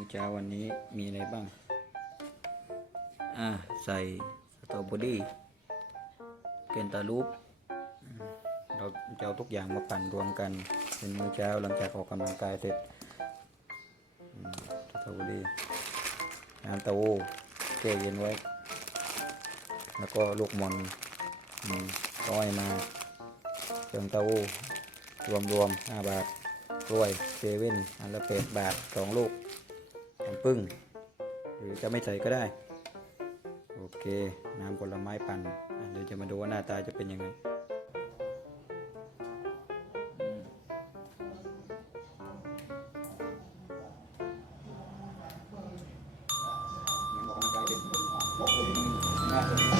มื้อเช้าวันนี้มีอะไรบ้าง อ่า ใส่สตรอเบอรี่เกนตาลูป เราจะเอาทุกอย่างมาปั่นรวมกัน เป็นมื้อเช้าหลังจากออกกำลังกายเสร็จสตรอเบอรี่น้ำเต้าหู้แช่เย็นไว้ แล้วก็ลูกมอนร้อยมาเครื่องเต้าหู้รวมรวมๆ5บาทกล้วยเซเว่นอันละแปดบาทสองลูก น้ำผึ้ง หรือจะไม่ใส่ก็ได้ โอเค น้ำผลไม้ปั่นเดี๋ยวจะมาดูว่าหน้าตาจะเป็นยังไงอืมยังออกลายเป็น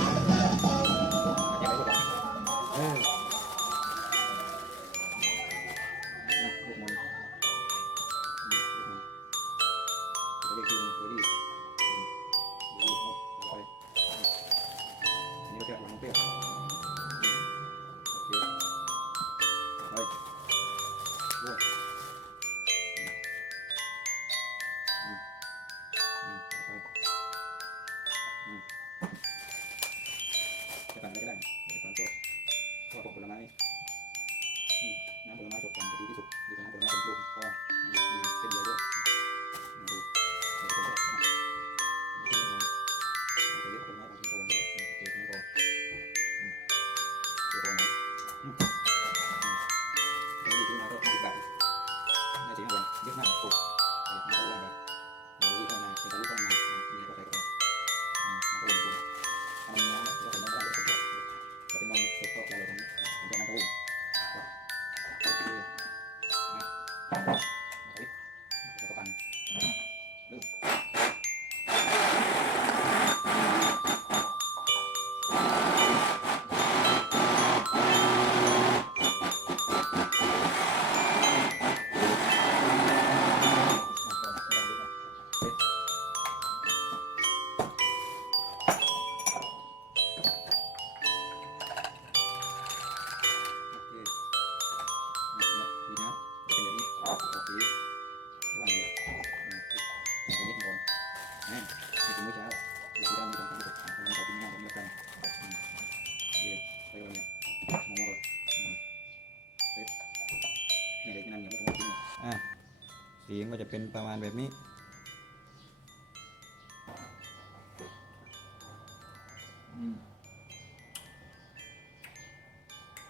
อะเสียงก็จะเป็นประมาณแบบนี้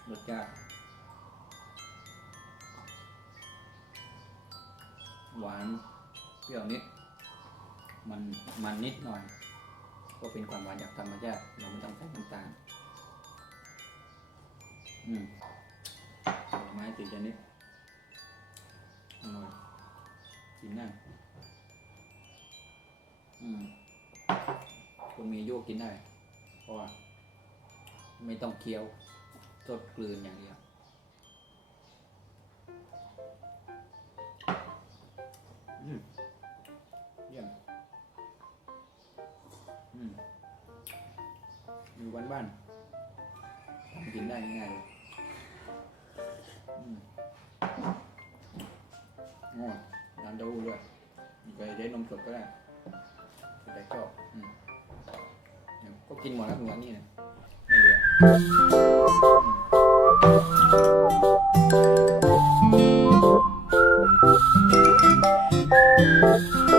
รสชาติ หวานเปรี้ยวนิด มันมันนิดหน่อย ก็เป็นความหวานจากธรรมชาติเราไม่ต้องใส่น้ำตาลอืมผลไม้สีชนิดอร่อยกินได้อืมคนมีอายุกินได้ เพราะว่าไม่ต้องเคี้ยวสดกลืนอย่างเดียว อยู่บ้านบ้านทำกินได้ง่ายเลยอ๋อน้ำเต้าหู้ด้วยมีใครใช้นมสดก็ได้แต่ชอบอืมก็กินหมดแล้วเหมือนนี่นะไม่เหลือ Thank